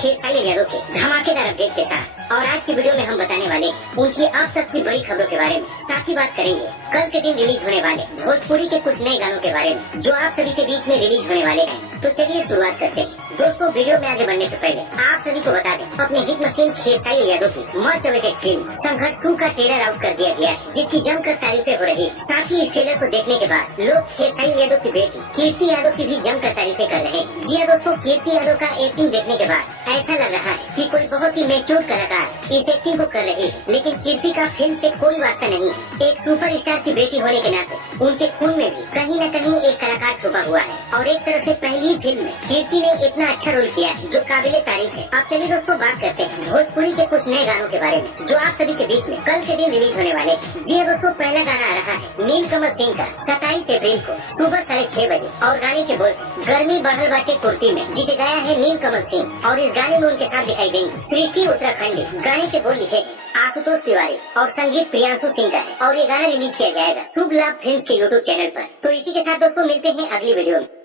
खेसारी यादव के धमाकेदार अपडेट के साथ। और आज की वीडियो में हम बताने वाले उनकी अब तक की बड़ी खबरों के बारे में। साथ ही बात करेंगे कल के दिन रिलीज होने वाले भोजपुरी के कुछ नए गानों के बारे में जो आप सभी के बीच में रिलीज होने वाले हैं। तो चलिए शुरुआत करते हैं। दोस्तों, वीडियो में आगे बढ़ने से पहले आप सभी को बता दें, अपने हिट मशीन खेसारी यादव की मच अवेटेड फिल्म संघर्ष 2 का ट्रेलर आउट कर दिया गया है, जिसकी जमकर तारीफें हो रही। साथ ही इस ट्रेलर को देखने के बाद लोग खेसारी यादव की बेटी कीर्ति यादव की भी जमकर तारीफें कर रहे हैं। जी हाँ दोस्तों, कीर्ति यादव का एक्टिंग देखने के बाद ऐसा लग रहा है कि कोई बहुत ही मैच्योर कलाकार इस एक्टिंग को कर रही है। लेकिन कीर्ति का फिल्म से कोई वास्ता नहीं है। एक सुपरस्टार की बेटी होने के नाते उनके खून में भी कहीं न कहीं एक कलाकार छुपा हुआ है। और एक तरह से पहली फिल्म में कीर्ति ने इतना अच्छा रोल किया है जो काबिले तारीफ है। अब चलिए दोस्तों, बात करते हैं भोजपुरी के कुछ नए गानों के बारे में जो आप सभी के बीच में कल के दिन रिलीज होने वाले। जी हाँ दोस्तों, पहला गाना आ रहा है नीलकमल सिंह का 27 अप्रैल को सुबह 6:30 बजे। और गाने के बोल गर्मी बढ़ल बाटे कुर्ती में, जिसे गाया है नीलकमल सिंह। और इस गाने में उनके साथ दिखाई देंगे सृष्टि उत्तराखंडी। गाने के बोल लिखे हैं आशुतोष तिवारी और संगीत प्रियांशु सिंह का है। और ये गाना रिलीज किया जाएगा शुभ लाभ फिल्म्स के यूट्यूब चैनल पर। तो इसी के साथ दोस्तों मिलते हैं अगली वीडियो में।